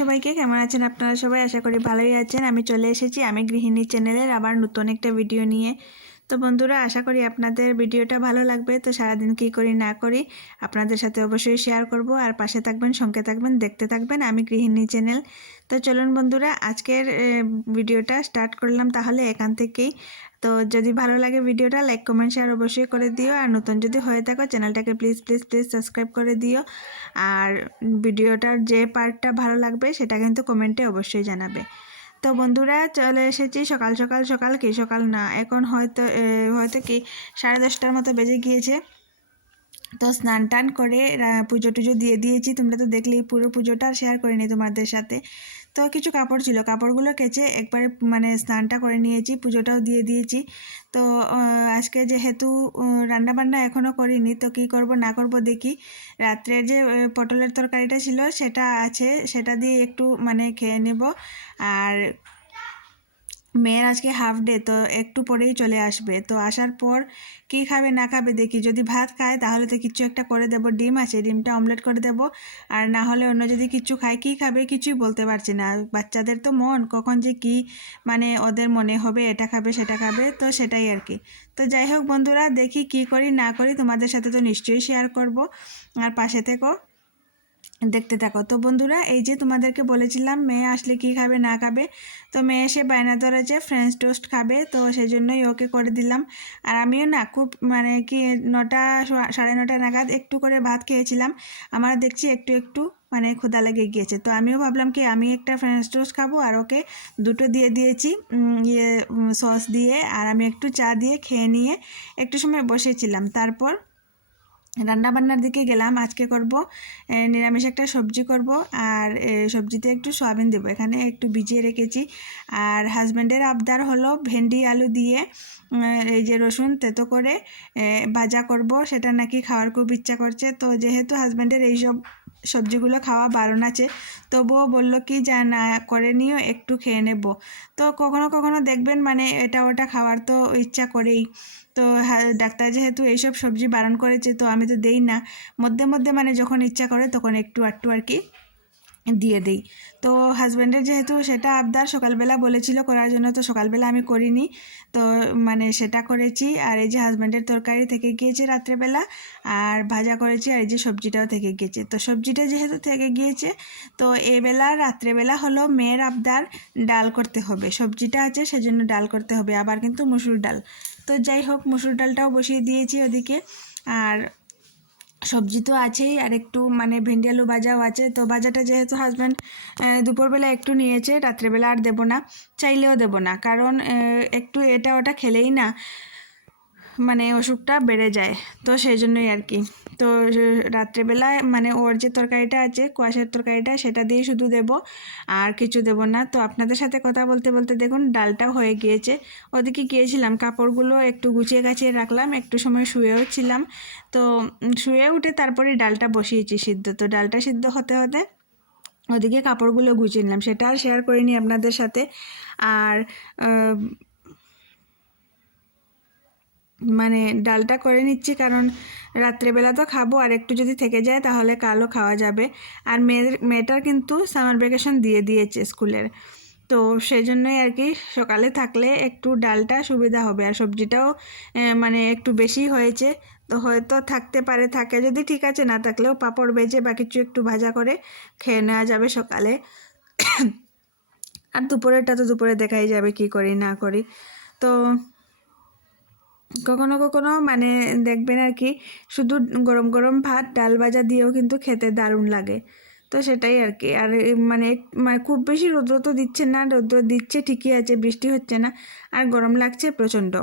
সবাইকে কেমন আছেন আপনারা সবাই? আশা করি ভালোই আছেন। আমি চলে এসেছি, আমি গৃহিণী চ্যানেলের আবার নতুন একটা ভিডিও নিয়ে। তো বন্ধুরা, আশা করি আপনাদের ভিডিওটা ভালো লাগবে। তো সারাদিন কী করি, না করি, আপনাদের সাথে অবশ্যই শেয়ার করব। আর পাশে থাকবেন, সঙ্গে থাকবেন, দেখতে থাকবেন আমি গৃহিণী চ্যানেল তো চলুন বন্ধুরা, আজকের ভিডিওটা স্টার্ট করলাম তাহলে এখান থেকেই। তো যদি ভালো লাগে ভিডিওটা লাইক কমেন্ট শেয়ার অবশ্যই করে দিও। আর নতুন যদি হয়ে থাকো চ্যানেলটাকে প্লিজ প্লিজ প্লিজ সাবস্ক্রাইব করে দিও। আর ভিডিওটার যে পার্টটা ভালো লাগবে, সেটা কিন্তু কমেন্টে অবশ্যই জানাবে। তো বন্ধুরা চলে এসেছি সকাল সকাল সকাল, কি সকাল না, এখন হয়তো হয়তো কি সাড়ে দশটার মতো বেজে গিয়েছে। তো স্নান টান করে পুজো টুজো দিয়ে দিয়েছি, তোমরা তো দেখলেই পুরো পুজোটা শেয়ার করে করিনি তোমাদের সাথে। তো কিছু কাপড় ছিল। কাপড়গুলো কেচে একবারে মানে স্নানটা করে নিয়েছি, পুজোটাও দিয়ে দিয়েছি। তো আজকে যেহেতু রান্নাবান্না এখনও করিনি, তো কী করব না করব দেখি। রাত্রে যে পটলের তরকারিটা ছিল, সেটা আছে, সেটা দিয়ে একটু মানে খেয়ে নেব। আর মেয়ের আজকে হাফ ডে তো একটু পরেই চলে আসবে। তো আসার পর কি খাবে, না খাবে দেখি। যদি ভাত খায়, তাহলে তো কিছু একটা করে দেবো। ডিম আছে, ডিমটা অমলেট করে দেব। আর না হলে অন্য যদি কিছু খায়, কি খাবে কিছুই বলতে পারছি না। বাচ্চাদের তো মন, কখন যে কি মানে ওদের মনে হবে, এটা খাবে, সেটা খাবে, তো সেটাই আর কি। তো যাই হোক বন্ধুরা, দেখি কি করি, না করি তোমাদের সাথে তো নিশ্চয়ই শেয়ার করব। আর পাশে থেকো। দেখতে থাকো। তো বন্ধুরা, এই যে তোমাদেরকে বলেছিলাম, মেয়ে আসলে কি খাবে, না খাবে? তো মেয়ে এসে বায়না ধরেছে ফ্রেঞ্চ টোস্ট খাবে, তো সেই জন্যই ওকে করে দিলাম। আর আমিও না খুব মানে কি নটা সাড়ে নটা নাগাদ একটু করে ভাত খেয়েছিলাম। আমার দেখছি একটু একটু মানে ক্ষুধা লেগে গিয়েছে। তো আমিও ভাবলাম কি, আমি একটা ফ্রেঞ্চ টোস্ট খাব আর ওকে দুটো দিয়ে দিয়েছি ইয়ে সস দিয়ে। আর আমি একটু চা দিয়ে খেয়ে নিয়ে একটু সময় বসেছিলাম। তারপর রান্না বান্নার দিকে গেলাম, আজকে করব নিরামিষ একটা সবজি করব, আর সবজিতে একটু সয়াবিন দেবো। এখানে একটু ভিজিয়ে রেখেছি। আর হাজব্যান্ডের আবদার হলো ভেন্ডি, আলু দিয়ে এই যে রসুন, তেতো করে ভাজা করব। সেটা নাকি খাওয়ার খুব ইচ্ছা করছে। তো যেহেতু হাজব্যান্ডের এইসব সবজিগুলো খাওয়া বারণ আছে। তবুও বলল কি যা না করে নিও একটু খেয়ে নেব। তো কখনো কখনো দেখবেন মানে এটা ওটা খাওয়ার তো ইচ্ছা করেই। তো হ্যাঁ, ডাক্তার যেহেতু এইসব সবজি বারণ করেছে তো আমি তো দেই না। মধ্যে মধ্যে মানে যখন ইচ্ছা করে তখন একটু আটটু আর কি দিয়ে দিই। তো হাজব্যান্ডের যেহেতু সেটা আবদার, সকালবেলা বলেছিল করার জন্য, তো সকালবেলা আমি করিনি। তো মানে সেটা করেছি। আর এই যে হাজব্যান্ডের তরকারি থেকে গিয়েছে রাত্রেবেলা, আর ভাজা করেছি, আর এই যে সবজিটাও থেকে গিয়েছে। তো সবজিটা যেহেতু থেকে গিয়েছে, তো এবেলা, রাত্রেবেলা হলো মেয়ের আবদার, ডাল করতে হবে। সবজিটা আছে, সেজন্য ডাল করতে হবে। আবার কিন্তু মুসুর ডাল। তো যাই হোক, মুসুর ডালটাও বসিয়ে দিয়েছি ওদিকে। আর সবজি তো আছেই, আর একটু মানে ভেন্ডি আলু ভাজাও আছে। তো ভাজাটা যেহেতু হাজব্যান্ড দুপুরবেলা একটু নিয়েছে, রাত্রেবেলা আর দেবো না, চাইলেও দেবো না। কারণ একটু এটা ওটা খেলেই না। মানে অসুখটা বেড়ে যায়। তো সেই জন্যই আর কি। তো আহ, রাত্রেবেলায় মানে ওর যে তরকারিটা আছে কুয়াশার তরকারিটা সেটা দিয়ে শুধু দেব আর কিছু দেব না। তো আপনাদের সাথে কথা বলতে বলতে দেখুন ডালটাও হয়ে গিয়েছে। ওদিকে গিয়েছিলাম কাপড়গুলো একটু গুছিয়ে গাছিয়ে রাখলাম একটু সময় শুয়েও ছিলাম। তো শুয়ে উঠে তারপরে ডালটা বসিয়েছি সিদ্ধ। তো ডালটা সিদ্ধ হতে হতে ওদিকে কাপড়গুলো গুছিয়ে নিলাম। সেটা আর শেয়ার করিনি আপনাদের সাথে। আর মানে ডালটা করে নিচ্ছি, কারণ রাত্রেবেলা তো খাব, আর একটু যদি থেকে যায় তাহলে কালও খাওয়া যাবে। আর মেয়েদের মেয়েটার কিন্তু সামার ভ্যাকেশন দিয়ে দিয়েছে স্কুলের। তো সেই জন্যই আর কি সকালে থাকলে একটু ডালটা সুবিধা হবে, আর সবজিটাও মানে একটু বেশি হয়েছে। তো হয়তো থাকতে পারে, থাকে। যদি ঠিক আছে না থাকলেও পাঁপড় ভেজে বা কিছু একটু ভাজা করে খেয়ে নেওয়া যাবে সকালে। আর দুপুরেরটা তো দুপুরে দেখাই যাবে কি করি না করি। তো কখনো কখনো মানে দেখবেন আর কি, শুধু গরম গরম ভাত, ডাল ভাজা দিয়েও কিন্তু খেতে দারুণ লাগে। তো সেটাই আর কি। আর মানে মানে খুব বেশি রৌদ্র তো দিচ্ছে না, রৌদ্র দিচ্ছে ঠিকই আছে, বৃষ্টি হচ্ছে না, আর গরম লাগছে প্রচণ্ড।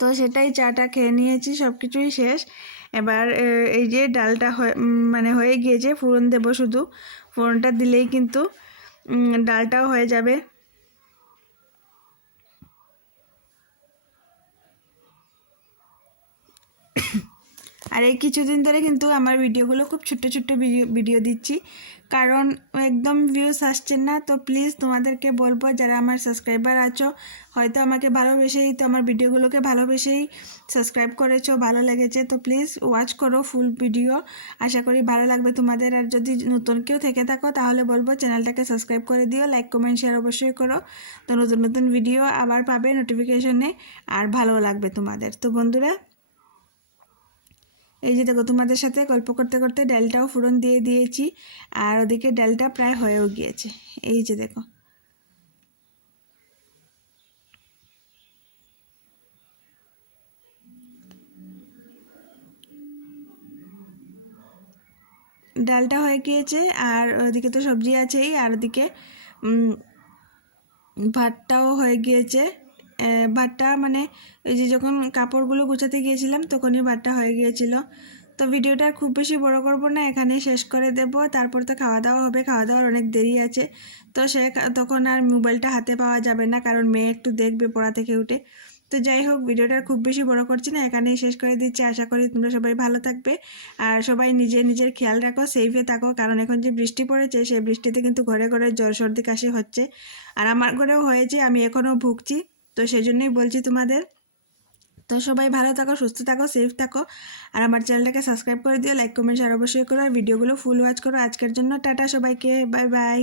তো সেটাই চাটা খেয়ে নিয়েছি সব কিছুই শেষ। এবার এই যে ডালটা হয়ে মানে হয়ে গিয়েছে, ফোড়ন দেবো শুধু। ফোড়নটা দিলেই কিন্তু ডালটাও হয়ে যাবে। আর এই কিছুদিন ধরে কিন্তু আমার ভিডিওগুলো খুব ছোট্ট ছোট্ট ভিডিও দিচ্ছি। কারণ একদম ভিউস আসছে না, তো প্লিজ তোমাদেরকে বলব যারা আমার সাবস্ক্রাইবার আছো, হয়তো আমাকে ভালোবেসেই তো আমার ভিডিওগুলোকে ভালোবেসেই সাবস্ক্রাইব করেছ, ভালো লেগেছে, তো প্লিজ ওয়াচ করো ফুল ভিডিও আশা করি ভালো লাগবে তোমাদের, আর যদি নতুন কেউ থেকে থাকো, তাহলে বলব চ্যানেলটাকে সাবস্ক্রাইব করে দিও লাইক কমেন্ট শেয়ার অবশ্যই করো। তো নতুন নতুন ভিডিও আবার পাবে নোটিফিকেশনে আর ভালো লাগবে তোমাদের। তো বন্ধুরা এই যে দেখো, তোমাদের সাথে গল্প করতে করতে ডালটাও ফুরন দিয়ে দিয়েছি, আর ওদিকে ডালটা প্রায় হয়েও গিয়েছে। এই যে দেখো। ডালটা হয়ে গিয়েছে, আর ওদিকে তো সবজি আছেই, আর ওদিকে ভাতটাও হয়ে গিয়েছে। ভাতটা মানে ওই যে যখন কাপড়গুলো গুছাতে গিয়েছিলাম তখনই ভাতটা হয়ে গিয়েছিল। তো ভিডিওটা খুব বেশি বড় করব না, এখানেই শেষ করে দেব। তারপর তো খাওয়া দাওয়া হবে, খাওয়া দাওয়ার অনেক দেরি আছে। তো সে তখন আর মোবাইলটা হাতে পাওয়া যাবে না, কারণ মেয়ে একটু দেখবে পড়া থেকে উঠে। তো যাই হোক, ভিডিওটা খুব বেশি বড় করছি না, এখানেই শেষ করে দিচ্ছি। আশা করি তোমরা সবাই ভালো থাকবে। আর সবাই নিজের নিজের খেয়াল রাখো সেফে থাকো, কারণ এখন যে বৃষ্টি পড়েছে, সেই বৃষ্টিতে কিন্তু ঘরে ঘরে জ্বর সর্দি কাশি হচ্ছে। আর আমার ঘরেও হয়েছে, আমি এখনও ভুগছি। তো সেই জন্যই বলছি তোমাদের। তো সবাই ভালো থাকো, সুস্থ থাকো সেফ থাকো। আর আমার চ্যানেলটাকে সাবস্ক্রাইব করে দিও লাইক কমেন্ট শেয়ার অবশ্যই করো। আর ভিডিওগুলো ফুল ওয়াচ করো। আজকের জন্য টাটা সবাইকে। Bye bye